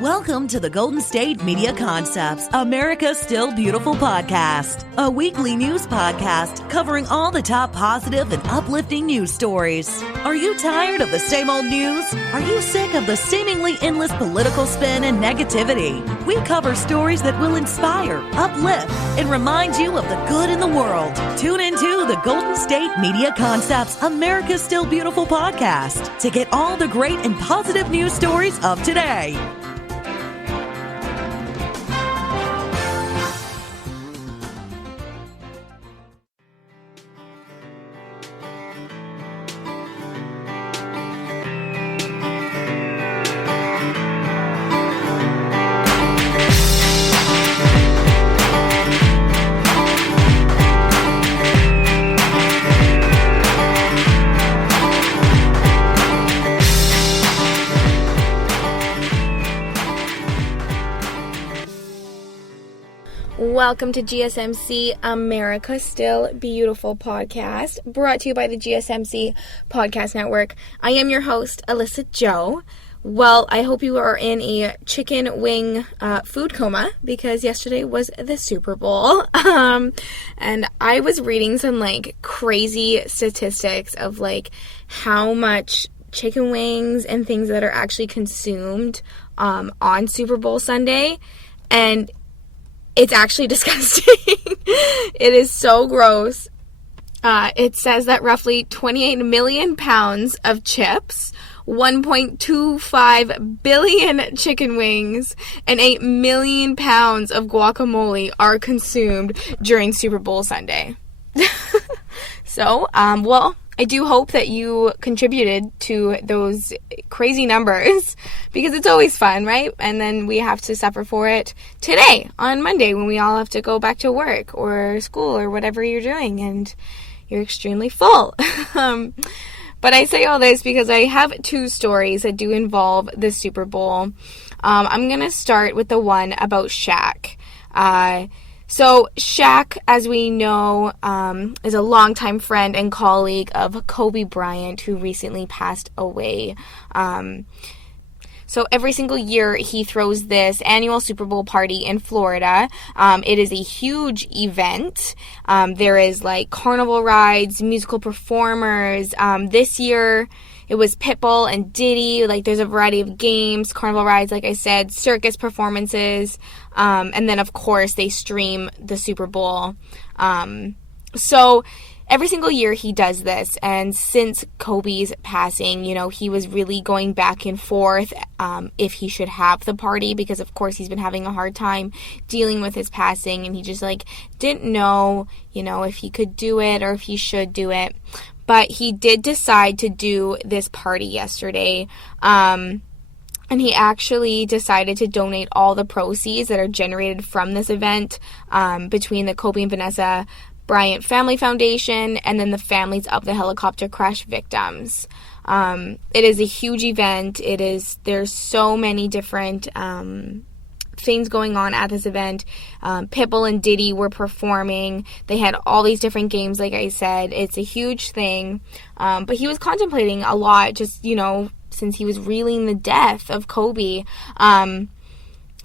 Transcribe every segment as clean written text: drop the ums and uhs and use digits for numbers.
Welcome to the Golden State Media Concepts, America's Still Beautiful podcast, a weekly news podcast covering all the top positive and uplifting news stories. Are you tired of the same old news? Are you sick of the seemingly endless political spin and negativity? We cover stories that will inspire, uplift, and remind you of the good in the world. Tune into the Golden State Media Concepts, America's Still Beautiful podcast to get all the great and positive news stories of today. Welcome to GSMC, America Still Beautiful podcast, brought to you by the GSMC Podcast Network. I am your host, Alyssa Joe. Well, I hope you are in a chicken wing food coma, because yesterday was the Super Bowl. And I was reading some crazy statistics of how much chicken wings and things that are actually consumed on Super Bowl Sunday, and it's actually disgusting. It is so gross. It says that roughly 28 million pounds of chips, 1.25 billion chicken wings, and 8 million pounds of guacamole are consumed during Super Bowl Sunday. So, I do hope that you contributed to those crazy numbers, because it's always fun, right? And then we have to suffer for it today, on Monday, when we all have to go back to work or school or whatever you're doing, and you're extremely full. But I say all this because I have two stories that do involve the Super Bowl. I'm going to start with the one about Shaq. So Shaq, as we know, is a longtime friend and colleague of Kobe Bryant, who recently passed away. So every single year he throws this annual Super Bowl party in Florida. It is a huge event. There is carnival rides, musical performers. This year it was Pitbull and Diddy. There's a variety of games, carnival rides, like I said, circus performances. And then, of course, they stream the Super Bowl. So every single year he does this. And since Kobe's passing, he was really going back and forth if he should have the party, because, of course, he's been having a hard time dealing with his passing. And he just, didn't know, if he could do it or if he should do it. But he did decide to do this party yesterday. And he actually decided to donate all the proceeds that are generated from this event between the Kobe and Vanessa Bryant Family Foundation and then the families of the helicopter crash victims. It is a huge event. There's so many different things going on at this event. Pitbull and Diddy were performing. They had all these different games, like I said. It's a huge thing. But he was contemplating a lot, just, since he was reeling the death of Kobe,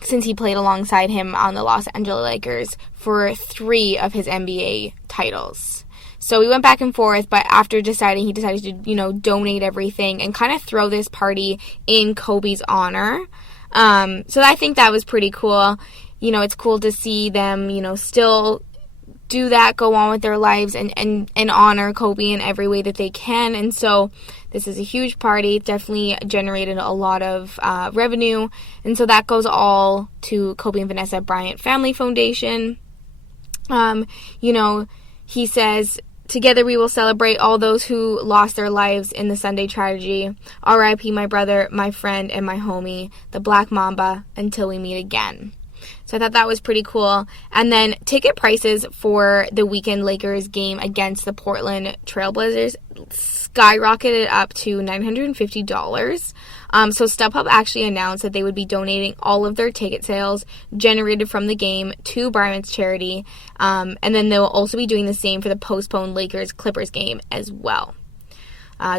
since he played alongside him on the Los Angeles Lakers for 3 of his NBA titles. So we went back and forth, but after deciding, he decided to, donate everything and kind of throw this party in Kobe's honor. So I think that was pretty cool. It's cool to see them, still do that, go on with their lives and honor Kobe in every way that they can. And so this is a huge party. It definitely generated a lot of revenue. And so that goes all to Kobe and Vanessa Bryant Family Foundation. He says, "Together we will celebrate all those who lost their lives in the Sunday tragedy. R.I.P. my brother, my friend, and my homie, the Black Mamba, until we meet again." So I thought that was pretty cool. And then ticket prices for the weekend Lakers game against the Portland Trailblazers skyrocketed up to $950. So StubHub actually announced that they would be donating all of their ticket sales generated from the game to Bryant's charity. And then they'll also be doing the same for the postponed Lakers-Clippers game as well.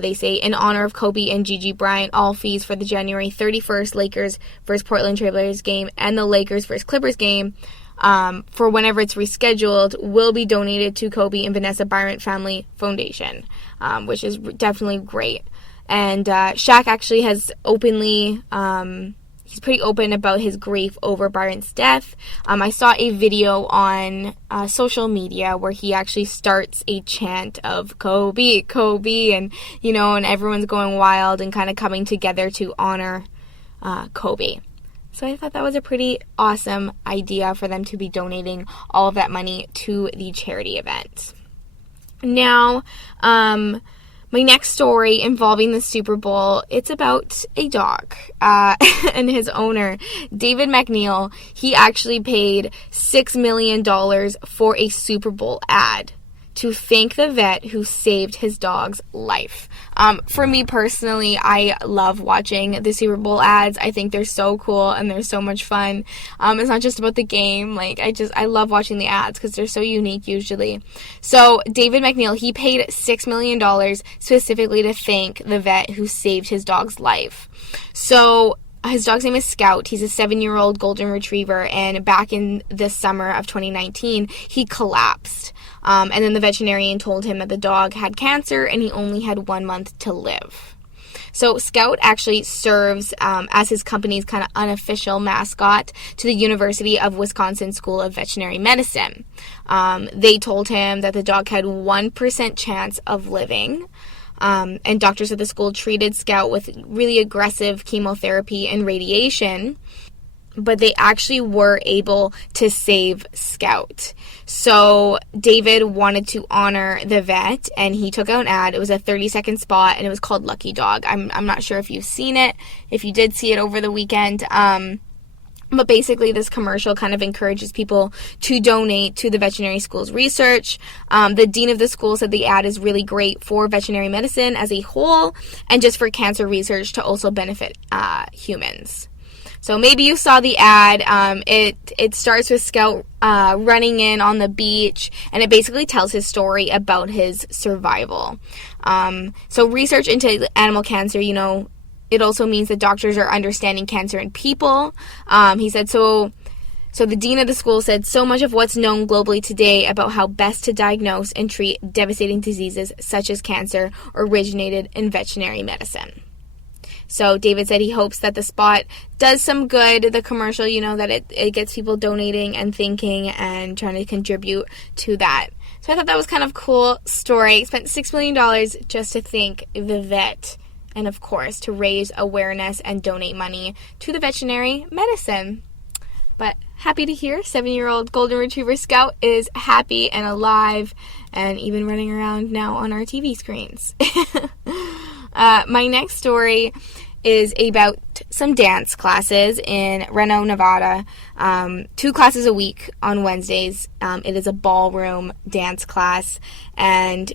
They say, in honor of Kobe and Gigi Bryant, all fees for the January 31st Lakers vs. Portland Trailblazers game and the Lakers vs. Clippers game, for whenever it's rescheduled, will be donated to Kobe and Vanessa Bryant Family Foundation, which is definitely great. And Shaq actually has openly... he's pretty open about his grief over Bryant's death. I saw a video on social media where he actually starts a chant of Kobe, Kobe, and, and everyone's going wild and kind of coming together to honor Kobe. So I thought that was a pretty awesome idea for them to be donating all of that money to the charity event. Now, my next story involving the Super Bowl, it's about a dog and his owner, David McNeil. He actually paid $6 million for a Super Bowl ad to thank the vet who saved his dog's life. For me personally, I love watching the Super Bowl ads. I think they're so cool and they're so much fun. It's not just about the game. I love watching the ads because they're so unique usually. So David McNeil, he paid $6 million specifically to thank the vet who saved his dog's life. So his dog's name is Scout. He's a 7-year-old golden retriever, and back in the summer of 2019, he collapsed. And then the veterinarian told him that the dog had cancer and he only had 1 month to live. So Scout actually serves as his company's kind of unofficial mascot to the University of Wisconsin School of Veterinary Medicine. They told him that the dog had 1% chance of living. And doctors at the school treated Scout with really aggressive chemotherapy and radiation, but they actually were able to save Scout. So David wanted to honor the vet, and he took out an ad. It was a 30-second spot, and it was called Lucky Dog. I'm not sure if you've seen it, if you did see it over the weekend. But basically, this commercial kind of encourages people to donate to the veterinary school's research. The dean of the school said the ad is really great for veterinary medicine as a whole, and just for cancer research to also benefit humans. So maybe you saw the ad. It starts with Scout running in on the beach, and it basically tells his story about his survival. So research into animal cancer, it also means that doctors are understanding cancer in people. He said, so the dean of the school said, so much of what's known globally today about how best to diagnose and treat devastating diseases such as cancer originated in veterinary medicine. So David said he hopes that the spot does some good, the commercial, that it gets people donating and thinking and trying to contribute to that. So I thought that was kind of cool story. Spent $6 million just to thank the vet and, of course, to raise awareness and donate money to the veterinary medicine. But happy to hear 7-year-old golden retriever Scout is happy and alive and even running around now on our TV screens. My next story is about some dance classes in Reno, Nevada. 2 classes a week on Wednesdays. It is a ballroom dance class, and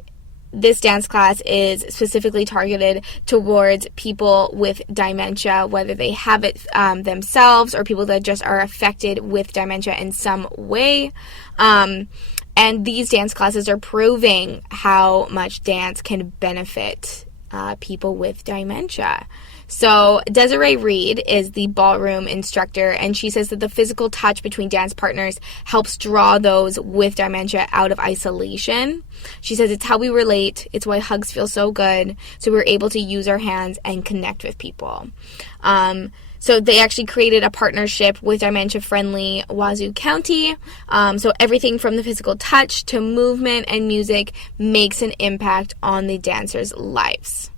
this dance class is specifically targeted towards people with dementia, whether they have it themselves or people that just are affected with dementia in some way. And these dance classes are proving how much dance can benefit people with dementia. So Desiree Reed is the ballroom instructor, and she says that the physical touch between dance partners helps draw those with dementia out of isolation. She says it's how we relate. It's why hugs feel so good. So we're able to use our hands and connect with people. So they actually created a partnership with dementia-friendly Wazoo County. So everything from the physical touch to movement and music makes an impact on the dancers' lives.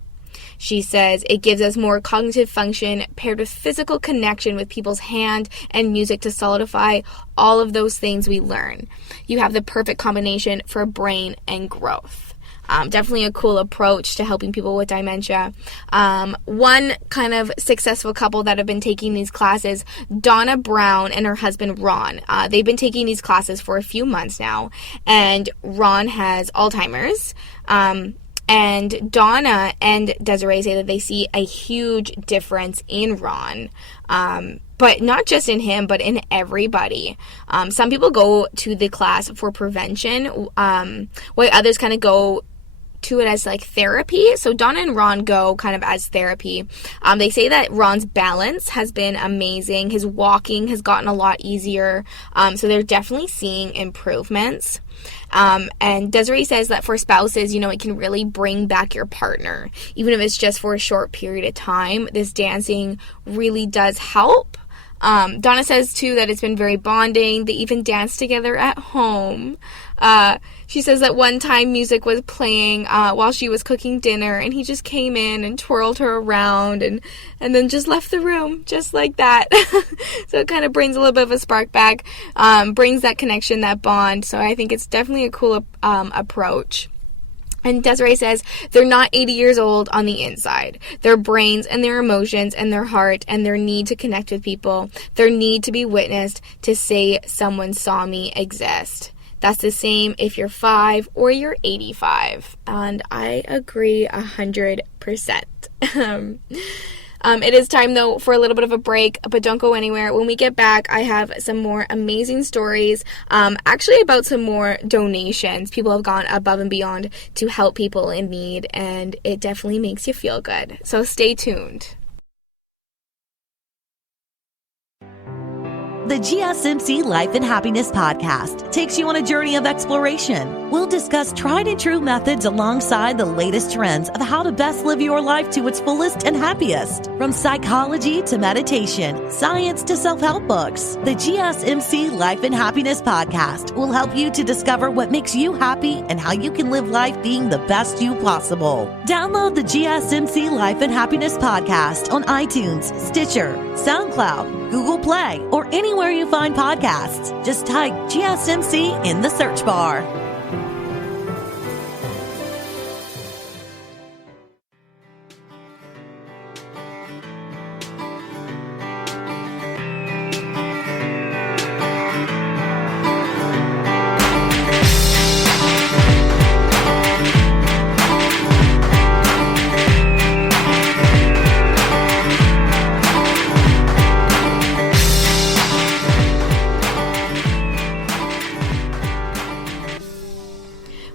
She says it gives us more cognitive function paired with physical connection with people's hand and music to solidify all of those things we learn. You have the perfect combination for brain and growth. Definitely a cool approach to helping people with dementia. One kind of successful couple that have been taking these classes, Donna Brown and her husband Ron. They've been taking these classes for a few months now, and Ron has Alzheimer's. And Donna and Desiree say that they see a huge difference in Ron. But not just in him, but in everybody. Some people go to the class for prevention, while others kind of go to it as like therapy. So Donna and Ron go kind of as therapy. They say that Ron's balance has been amazing. His walking has gotten a lot easier. So they're definitely seeing improvements. And Desiree says that for spouses, it can really bring back your partner. Even if it's just for a short period of time, this dancing really does help. Donna says, too, that it's been very bonding. They even dance together at home. She says that one time music was playing while she was cooking dinner, and he just came in and twirled her around and then just left the room, just like that. So it kind of brings a little bit of a spark back, brings that connection, that bond. So I think it's definitely a cool approach. And Desiree says they're not 80 years old on the inside. Their brains and their emotions and their heart and their need to connect with people, their need to be witnessed, to say someone saw me exist. That's the same if you're 5 or you're 85. And I agree 100%. It is time, though, for a little bit of a break, but don't go anywhere. When we get back, I have some more amazing stories, actually about some more donations. People have gone above and beyond to help people in need, and it definitely makes you feel good. So stay tuned. The GSMC Life and Happiness podcast takes you on a journey of exploration. We'll discuss tried and true methods alongside the latest trends of how to best live your life to its fullest and happiest. From psychology to meditation, science to self-help books, the GSMC Life and Happiness podcast will help you to discover what makes you happy and how you can live life being the best you possible. Download the GSMC Life and Happiness podcast on iTunes, Stitcher, SoundCloud, Google Play, or anywhere you find podcasts. Just type GSMC in the search bar.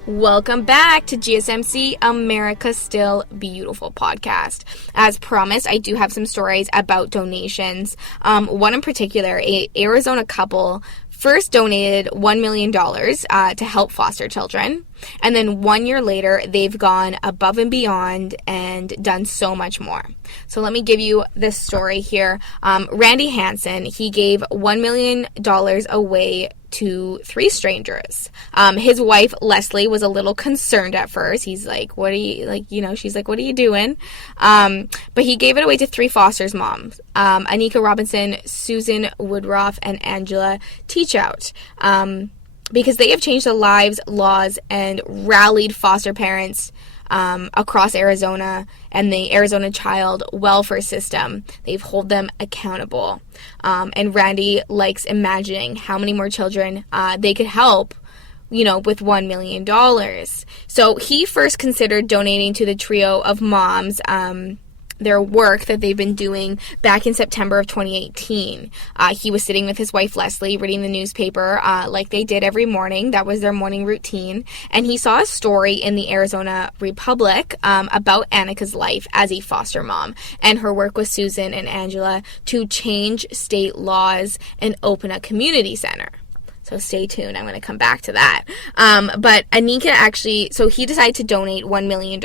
Welcome back to GSMC America's Still Beautiful podcast. As promised, I do have some stories about donations. One in particular, an Arizona couple first donated $1 million to help foster children. And then 1 year later, they've gone above and beyond and done so much more. So let me give you this story here. Randy Hansen, he gave $1 million away to 3 strangers. His wife, Leslie, was a little concerned at first. He's like, what are you, she's like, what are you doing? But he gave it away to 3 foster moms, Anika Robinson, Susan Woodruff, and Angela Teachout. Because they have changed the lives, laws, and rallied foster parents across Arizona and the Arizona child welfare system. They've held them accountable. And Randy likes imagining how many more children they could help, with $1 million. So he first considered donating to the trio of moms, their work that they've been doing back in September of 2018. He was sitting with his wife, Leslie, reading the newspaper like they did every morning. That was their morning routine. And he saw a story in the Arizona Republic about Annika's life as a foster mom and her work with Susan and Angela to change state laws and open a community center. So stay tuned. I'm going to come back to that. But Anika actually, so he decided to donate $1 million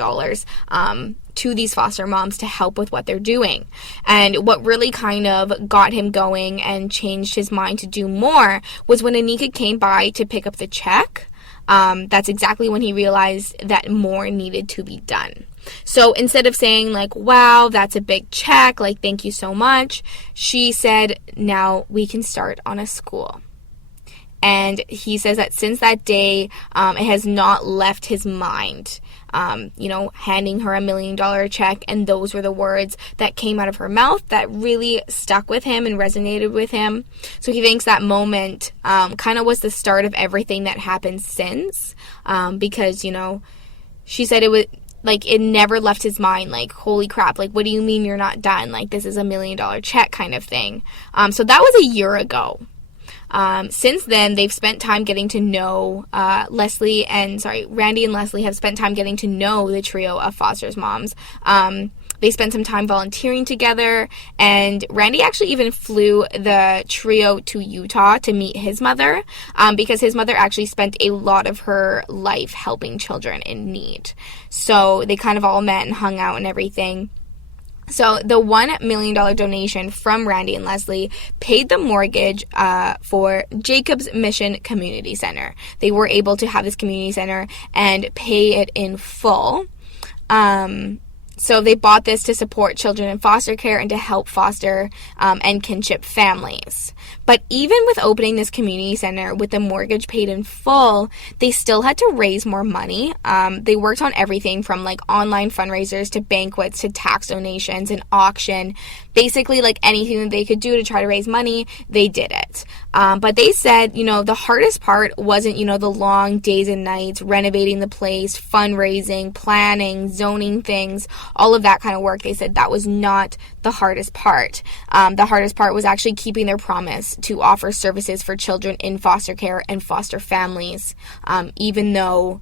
to these foster moms to help with what they're doing. And what really kind of got him going and changed his mind to do more was when Anika came by to pick up the check. That's exactly when he realized that more needed to be done. So instead of saying like, wow, that's a big check, like, thank you so much, she said, now we can start on a school. And he says that since that day, it has not left his mind, handing her $1 million check. And those were the words that came out of her mouth that really stuck with him and resonated with him. So he thinks that moment kind of was the start of everything that happened since. Because, she said it was like it never left his mind, like, holy crap, like, what do you mean you're not done? Like, this is $1 million check kind of thing. So that was a year ago. Since then, they've spent time getting to know Randy and Leslie have spent time getting to know the trio of foster moms. They spent some time volunteering together, and Randy actually even flew the trio to Utah to meet his mother, because his mother actually spent a lot of her life helping children in need. So they kind of all met and hung out and everything. So the $1 million donation from Randy and Leslie paid the mortgage for Jacob's Mission Community Center. They were able to have this community center and pay it in full. So they bought this to support children in foster care and to help foster and kinship families. But even with opening this community center with the mortgage paid in full, they still had to raise more money. They worked on everything from like online fundraisers to banquets to tax donations and auction. Basically, like anything that they could do to try to raise money, they did it. But they said, the hardest part wasn't, the long days and nights, renovating the place, fundraising, planning, zoning things, all of that kind of work. They said that was not the hardest part. The hardest part was actually keeping their promise to offer services for children in foster care and foster families, even though,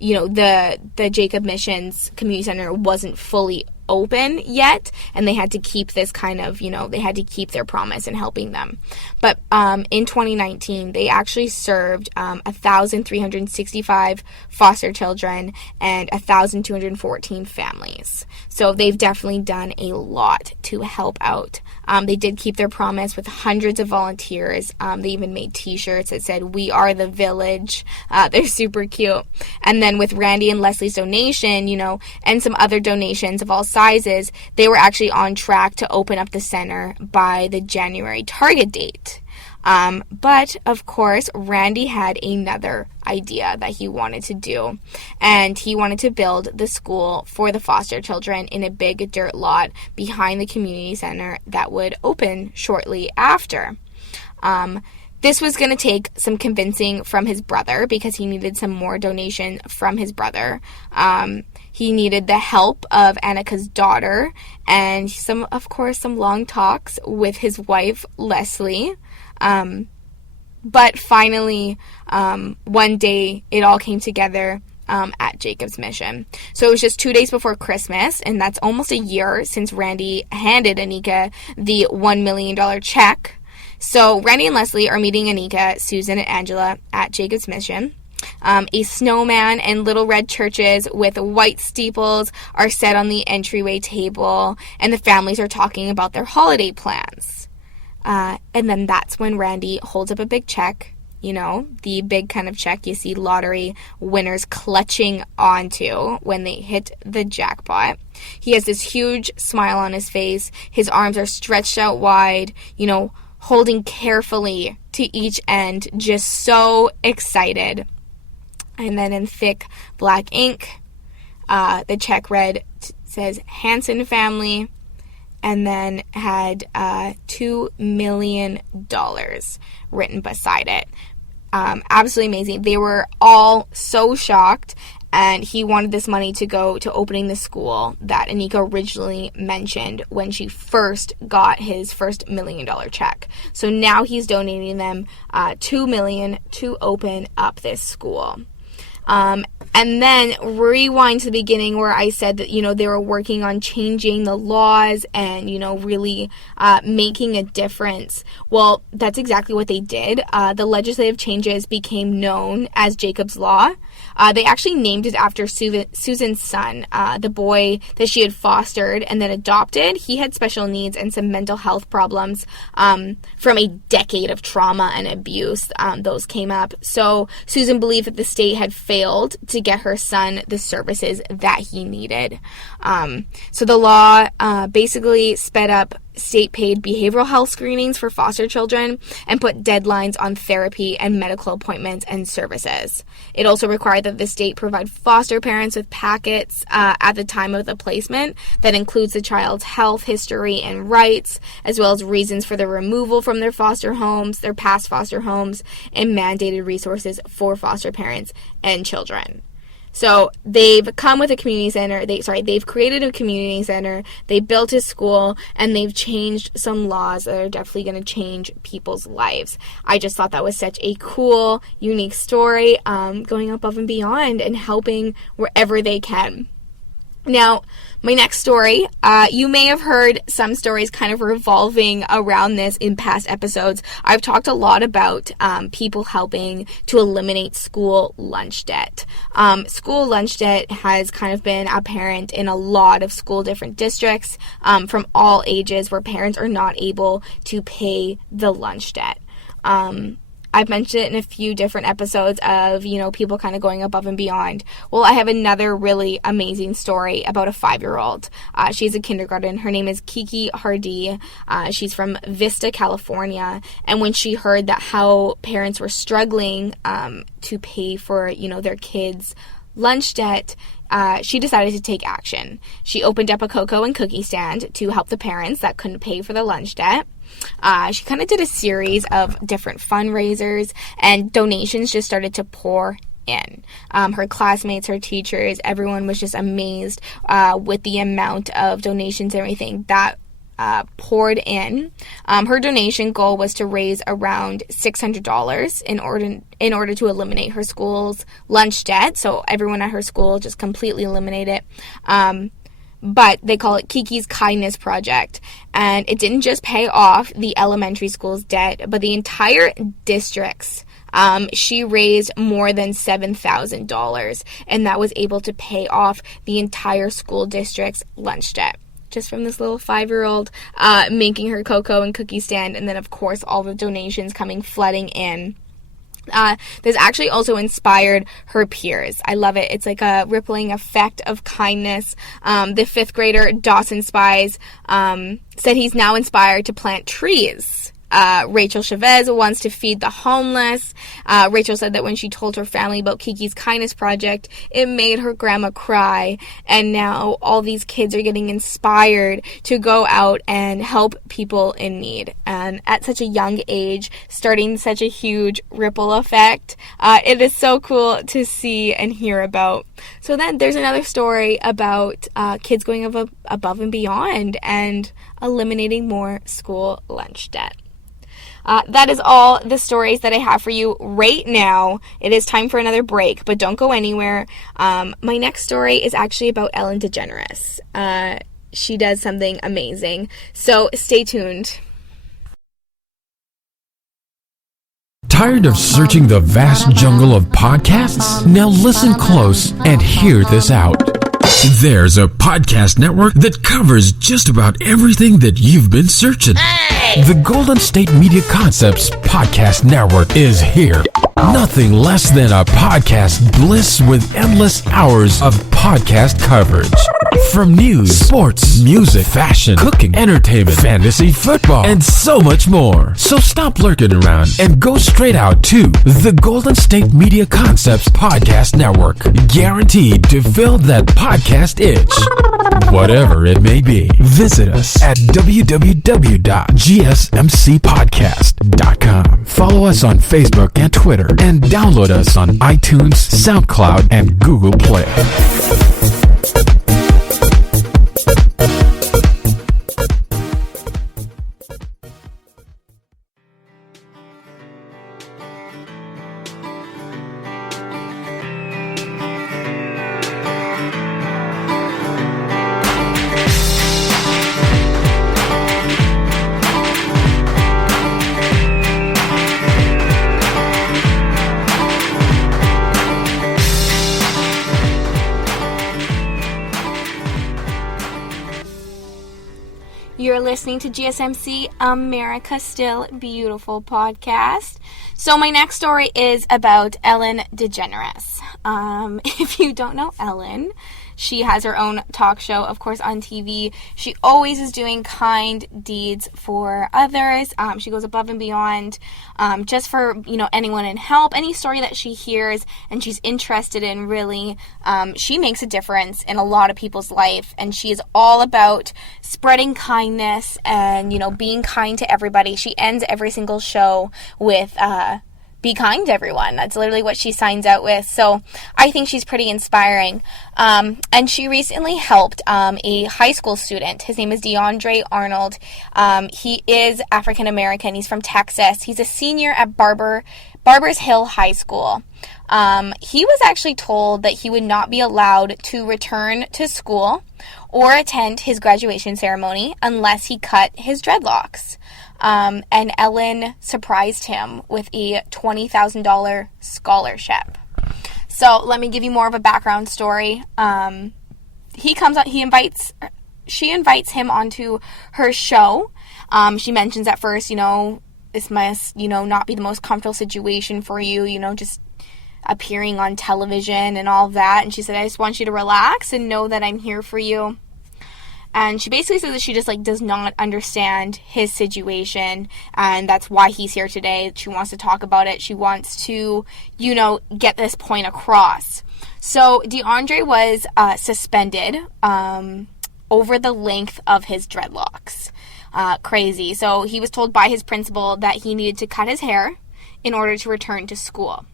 the Jacob Missions Community Center wasn't fully open yet, and they had to keep this kind of, they had to keep their promise in helping them. But in 2019, they actually served 1,365 foster children and 1,214 families. So they've definitely done a lot to help out. They did keep their promise with hundreds of volunteers. They even made t-shirts that said, "We are the village." They're super cute. And then with Randy and Leslie's donation, and some other donations of all sizes, they were actually on track to open up the center by the January target date. But of course, Randy had another idea that he wanted to do, and he wanted to build the school for the foster children in a big dirt lot behind the community center that would open shortly after. This was going to take some convincing from his brother because he needed some more donation from his brother. He needed the help of Annika's daughter and some long talks with his wife, Leslie. But finally, one day it all came together at Jacob's Mission. So it was just 2 days before Christmas, and that's almost a year since Randy handed Annika the $1 million check. So Randy and Leslie are meeting Annika, Susan, and Angela at Jacob's Mission. A snowman and little red churches with white steeples are set on the entryway table, and the families are talking about their holiday plans. And then that's when Randy holds up a big check, the big kind of check you see lottery winners clutching onto when they hit the jackpot. He has this huge smile on his face. His arms are stretched out wide, holding carefully to each end, just so excited. And then in thick black ink, the check says Hansen family, and then had $2 million written beside it. Absolutely amazing. They were all so shocked, and he wanted this money to go to opening the school that Annika originally mentioned when she first got his first $1 million check. So now he's donating them $2 million to open up this school. And then rewind to the beginning where I said that, they were working on changing the laws and, really making a difference. Well, that's exactly what they did. The legislative changes became known as Jacob's Law. They actually named it after Susan's son, the boy that she had fostered and then adopted. He had special needs and some mental health problems from a decade of trauma and abuse. Those came up. So Susan believed that the state had failed to get her son the services that he needed. So the law basically sped up state-paid behavioral health screenings for foster children and put deadlines on therapy and medical appointments and services. It also required that the state provide foster parents with packets at the time of the placement that includes the child's health history and rights, as well as reasons for their removal from their foster homes, their past foster homes, and mandated resources for foster parents and children. So they've come with a community center. They've created a community center. They built a school, and they've changed some laws that are definitely going to change people's lives. I just thought that was such a cool, unique story, going above and beyond and helping wherever they can. Now, my next story, you may have heard some stories kind of revolving around this in past episodes. I've talked a lot about people helping to eliminate school lunch debt. School lunch debt has kind of been apparent in a lot of school different districts from all ages where parents are not able to pay the lunch debt. I've mentioned it in a few different episodes of, people kind of going above and beyond. Well, I have another really amazing story about a 5-year-old. She's a kindergarten. Her name is Kiki Hardy. She's from Vista, California. And when she heard that how parents were struggling to pay for, their kids' lunch debt, she decided to take action. She opened up a cocoa and cookie stand to help the parents that couldn't pay for the lunch debt. She kind of did a series of different fundraisers, and donations just started to pour in. Her classmates, her teachers, everyone was just amazed with the amount of donations and everything that poured in. Her donation goal was to raise around $600 in order to eliminate her school's lunch debt. So everyone at her school just completely eliminate it. But they call it Kiki's Kindness Project. And it didn't just pay off the elementary school's debt, but the entire district's. She raised more than $7,000, and that was able to pay off the entire school district's lunch debt. Just from this little 5-year-old making her cocoa and cookie stand, and then, of course, all the donations coming flooding in. This actually also inspired her peers. I love it. It's like a rippling effect of kindness. The 5th grader, Dawson Spies, said he's now inspired to plant trees. Rachel Chavez wants to feed the homeless. Rachel said that when she told her family about Kiki's Kindness Project, it made her grandma cry. And now all these kids are getting inspired to go out and help people in need. And at such a young age, starting such a huge ripple effect, it is so cool to see and hear about. So then there's another story about kids going above and beyond and eliminating more school lunch debt. That is all the stories that I have for you right now. It is time for another break, but don't go anywhere. My next story is actually about Ellen DeGeneres. She does something amazing. So stay tuned. Tired of searching the vast jungle of podcasts? Now listen close and hear this out. There's a podcast network that covers just about everything that you've been searching. The Golden State Media Concepts Podcast Network is here. Nothing less than a podcast bliss with endless hours of podcast coverage. From news, sports, music, fashion, cooking, entertainment, fantasy, football, and so much more. So stop lurking around and go straight out to the Golden State Media Concepts Podcast Network. Guaranteed to fill that podcast itch. Whatever it may be, visit us at www.gsmcpodcast.com. Follow us on Facebook and Twitter, and download us on iTunes, SoundCloud, and Google Play. You're listening to GSMC, America Still Beautiful podcast. So my next story is about Ellen DeGeneres. If you don't know Ellen, she has her own talk show, of course, on TV. She always is doing kind deeds for others. She goes above and beyond just for, anyone in help. Any story that she hears and she's interested in, really, she makes a difference in a lot of people's life. And she is all about spreading kindness and, being kind to everybody. She ends every single show with be kind to everyone. That's literally what she signs out with. So I think she's pretty inspiring. And she recently helped a high school student. His name is DeAndre Arnold. He is African American. He's from Texas. He's a senior at Barbers Hill High School. He was actually told that he would not be allowed to return to school or attend his graduation ceremony unless he cut his dreadlocks. And Ellen surprised him with a $20,000 scholarship. So let me give you more of a background story. She invites him onto her show. She mentions at first, this must, not be the most comfortable situation for you, just appearing on television and all of that. And she said, I just want you to relax and know that I'm here for you. And she basically says that she just, does not understand his situation, and that's why he's here today. She wants to talk about it. She wants to, get this point across. So DeAndre was suspended over the length of his dreadlocks. Crazy. So he was told by his principal that he needed to cut his hair in order to return to school.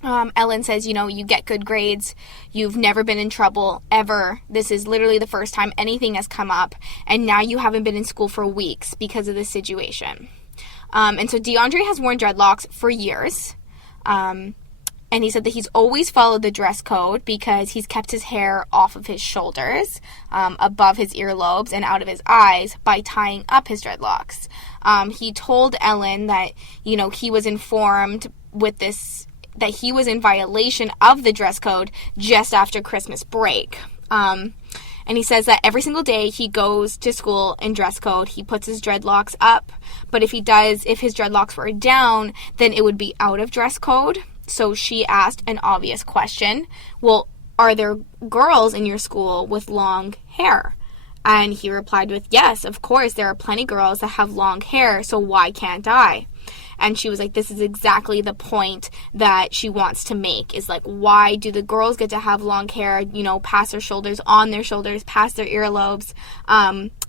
Ellen says, you get good grades. You've never been in trouble, ever. This is literally the first time anything has come up. And now you haven't been in school for weeks because of this situation. And so DeAndre has worn dreadlocks for years. And he said that he's always followed the dress code because he's kept his hair off of his shoulders, above his earlobes, and out of his eyes by tying up his dreadlocks. He told Ellen that, he was informed with this, that he was in violation of the dress code just after Christmas break. And he says that every single day he goes to school in dress code, he puts his dreadlocks up. But if his dreadlocks were down, then it would be out of dress code. So she asked an obvious question. Well, are there girls in your school with long hair? And he replied with, yes, of course, there are plenty of girls that have long hair, so why can't I? And she was like, this is exactly the point that she wants to make, is why do the girls get to have long hair, past their shoulders, on their shoulders, past their earlobes,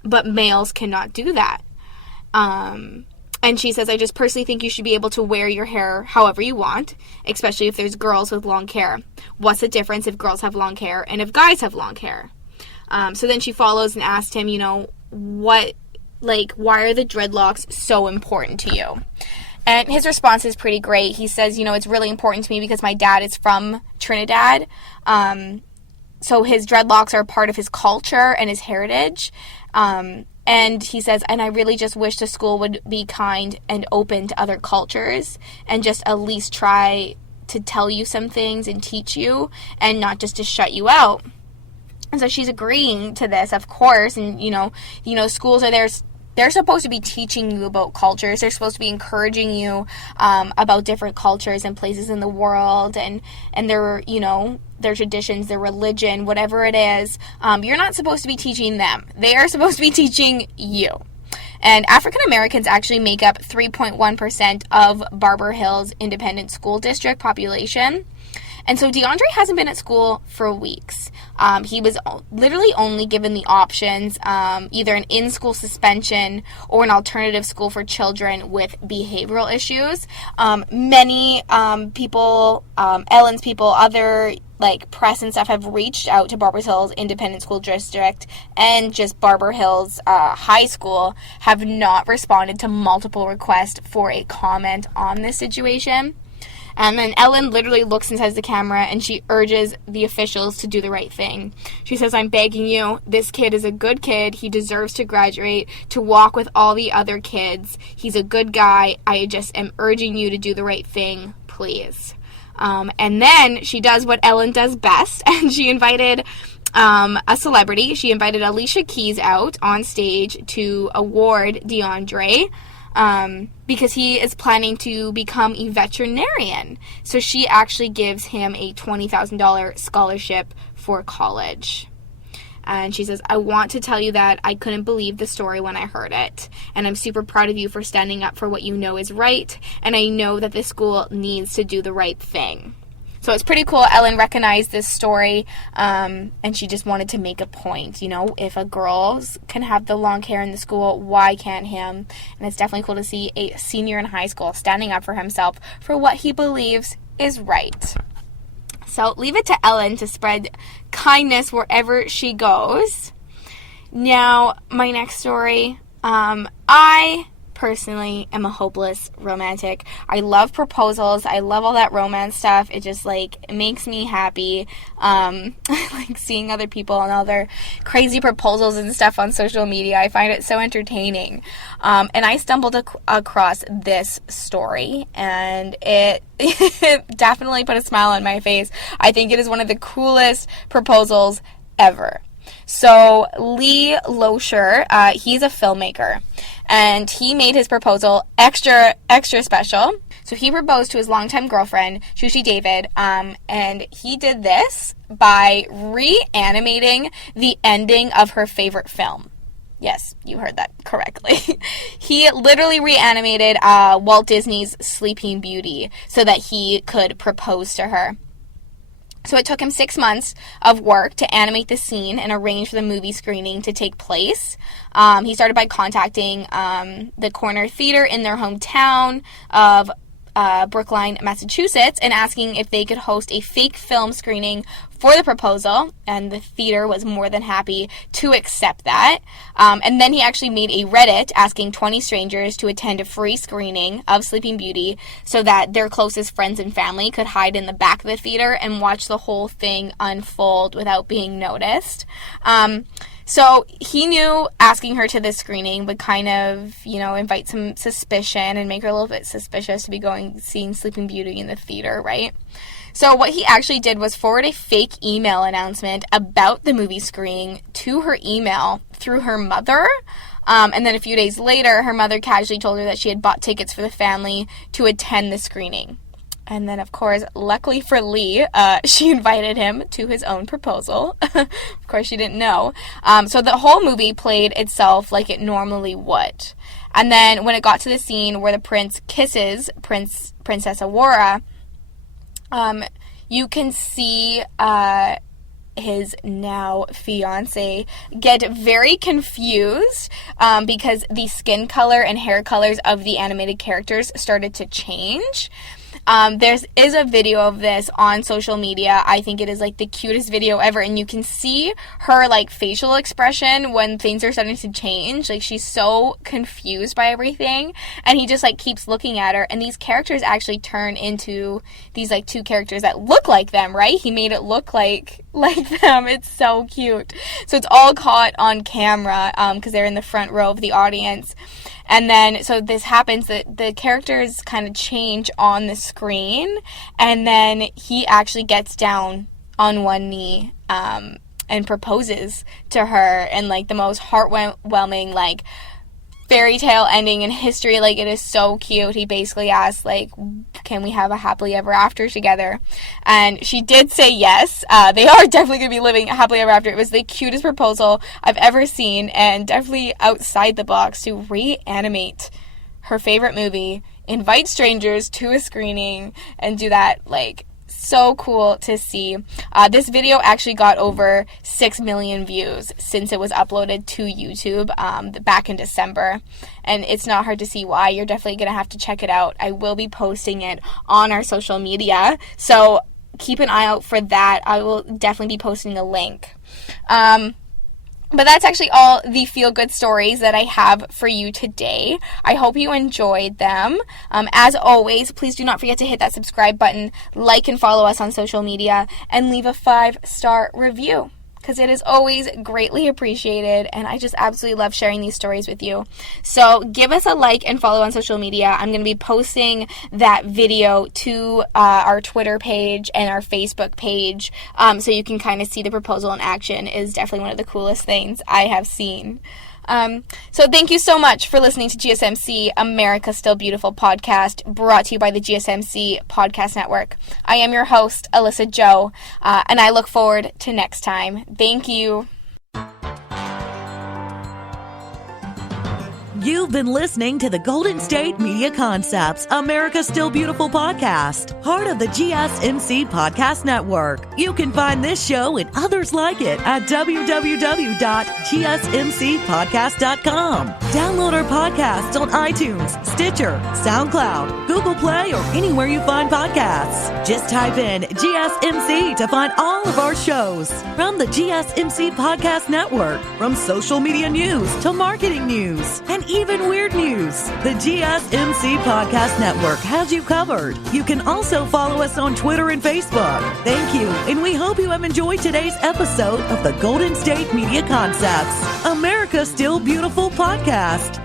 but males cannot do that. And she says, I just personally think you should be able to wear your hair however you want, especially if there's girls with long hair. What's the difference if girls have long hair and if guys have long hair? So then she follows and asked him, why are the dreadlocks so important to you? And his response is pretty great. He says, it's really important to me because my dad is from Trinidad. So his dreadlocks are part of his culture and his heritage. And he says, and I really just wish the school would be kind and open to other cultures and just at least try to tell you some things and teach you and not just to shut you out. And so she's agreeing to this, of course. And, schools are there. They're supposed to be teaching you about cultures. They're supposed to be encouraging you about different cultures and places in the world and their, their traditions, their religion, whatever it is. You're not supposed to be teaching them. They are supposed to be teaching you. And African Americans actually make up 3.1% of Barber Hill's independent school district population. And so DeAndre hasn't been at school for weeks. He was literally only given the options, either an in-school suspension or an alternative school for children with behavioral issues. Many people, Ellen's people, other press and stuff have reached out to Barber Hill's independent school district, and just Barber Hill's high school have not responded to multiple requests for a comment on this situation. And then Ellen literally looks inside the camera and she urges the officials to do the right thing. She says, I'm begging you, this kid is a good kid. He deserves to graduate, to walk with all the other kids. He's a good guy. I just am urging you to do the right thing, please. And then she does what Ellen does best, and she invited a celebrity. She invited Alicia Keys out on stage to award DeAndre, because he is planning to become a veterinarian. So she actually gives him a $20,000 scholarship for college. And she says, I want to tell you that I couldn't believe the story when I heard it. And I'm super proud of you for standing up for what you know is right. And I know that this school needs to do the right thing. So So it's pretty cool. Ellen recognized this story, and she just wanted to make a point. If a girl can have the long hair in the school, why can't him? And it's definitely cool to see a senior in high school standing up for himself for what he believes is right. So leave it to Ellen to spread kindness wherever she goes. Now, my next story, I personally am a hopeless romantic. I love proposals. I love all that romance stuff. It just, it makes me happy. Seeing other people and all their crazy proposals and stuff on social media. I find it so entertaining. And I stumbled across this story, and it definitely put a smile on my face. I think it is one of the coolest proposals ever. So Lee Loescher, he's a filmmaker, and he made his proposal extra special. So he proposed to his longtime girlfriend, Shushi David, and he did this by reanimating the ending of her favorite film. Yes, you heard that correctly. He literally reanimated Walt Disney's Sleeping Beauty so that he could propose to her. So it took him 6 months of work to animate the scene and arrange for the movie screening to take place. He started by contacting the Corner Theater in their hometown of Brookline, Massachusetts, and asking if they could host a fake film screening for the proposal, and the theater was more than happy to accept that. And then he actually made a Reddit asking 20 strangers to attend a free screening of Sleeping Beauty so that their closest friends and family could hide in the back of the theater and watch the whole thing unfold without being noticed. So he knew asking her to this screening would kind of, invite some suspicion and make her a little bit suspicious to be seeing Sleeping Beauty in the theater, right? So what he actually did was forward a fake email announcement about the movie screening to her email through her mother. And then a few days later, her mother casually told her that she had bought tickets for the family to attend the screening. And then, of course, luckily for Lee, she invited him to his own proposal. Of course, she didn't know. So the whole movie played itself like it normally would. And then when it got to the scene where the prince kisses Princess Aurora, you can see his now fiance get very confused because the skin color and hair colors of the animated characters started to change. There is a video of this on social media. I think it is the cutest video ever, and you can see her facial expression when things are starting to change. She's so confused by everything, and he just keeps looking at her, and these characters actually turn into these two characters that look like them, right? He made it look like them. It's so cute. So it's all caught on camera because they're in the front row of the audience. And then, so this happens, that the characters kind of change on the screen, and then he actually gets down on one knee and proposes to her in the most heartwarming fairy tale ending in history. It is so cute. He basically asked can we have a happily ever after together? And she did say yes. They are definitely going to be living happily ever after. It was the cutest proposal I've ever seen, and definitely outside the box to reanimate her favorite movie, invite strangers to a screening, and do that. So cool to see. This video actually got over 6 million views since it was uploaded to YouTube back in December, and it's not hard to see why. You're definitely going to have to check it out. I will be posting it on our social media, so keep an eye out for that. I will definitely be posting a link. But that's actually all the feel-good stories that I have for you today. I hope you enjoyed them. As always, please do not forget to hit that subscribe button, like and follow us on social media, and leave a 5-star review, because it is always greatly appreciated, and I just absolutely love sharing these stories with you. So give us a like and follow on social media. I'm going to be posting that video to our Twitter page and our Facebook page, so you can kind of see the proposal in action. It is definitely one of the coolest things I have seen. So thank you so much for listening to GSMC, America Still Beautiful podcast, brought to you by the GSMC Podcast Network. I am your host, Alyssa Joe, and I look forward to next time. Thank you. You've been listening to the Golden State Media Concepts, America's Still Beautiful podcast, part of the GSMC Podcast Network. You can find this show and others like it at www.gsmcpodcast.com. Download our podcasts on iTunes, Stitcher, SoundCloud, Google Play, or anywhere you find podcasts. Just type in GSMC to find all of our shows. From the GSMC Podcast Network, from social media news to marketing news, and even weird news, the GSMC Podcast Network has you covered. You can also follow us on Twitter and Facebook. Thank you, and we hope you have enjoyed today's episode of the Golden State Media Concepts, America's Still Beautiful podcast.